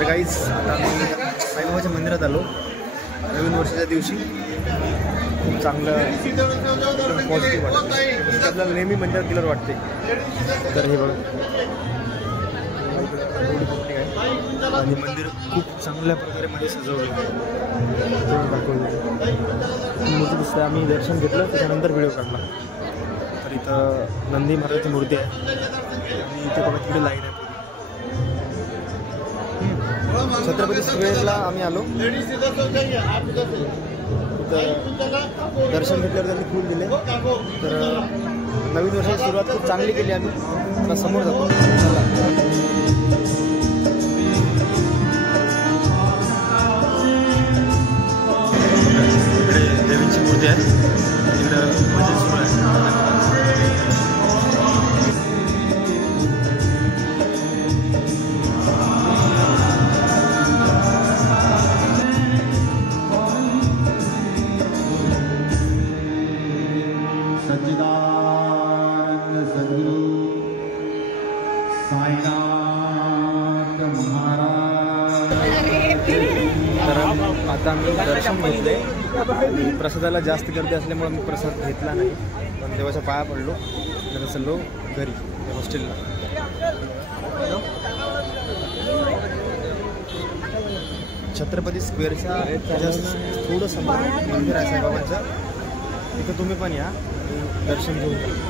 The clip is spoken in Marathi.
तर काहीच आता आम्ही साईबाबाच्या मंदिरात आलो नवीन वर्षाच्या दिवशी. खूप चांगलं पॉझिटिव्ह वाटतं. आपल्याला नेहमी मंदिरात गेल्यावर वाटते. तर हे बघा आणि मंदिर खूप चांगल्या प्रकारे मध्ये सजवलं दाखवलं. मूर्ती दिसते. आम्ही दर्शन घेतलं त्याच्यानंतर व्हिडिओ काढला. तर इथं नंदी महाराजाची मूर्ती आहे आणि इथे बघा तिकडे लाईन आहे. छत्रपती स्क्वेअरला आम्ही आलो. दर्शन घेतल्यावर त्यांनी फूल दिले. तर नवीन वर्षाची सुरुवात खूप चांगली केली आम्ही. आता समोर जातो. इकडे देवींची मूर्ती आहे. इकडं भजन सुरू आहे. तर आता आम्ही दर्शन घेतले. प्रसादाला जास्त गर्दी असल्यामुळे मी प्रसाद घेतला नाही. पण देवाच्या पाया पडलो. नंतर चाललो घरी हॉस्टेलला. छत्रपती स्क्वेअरच्या थोडं समोर मंदिर आहे साईबाबांचं. तिथं तुम्ही पण या दर्शन घेऊन.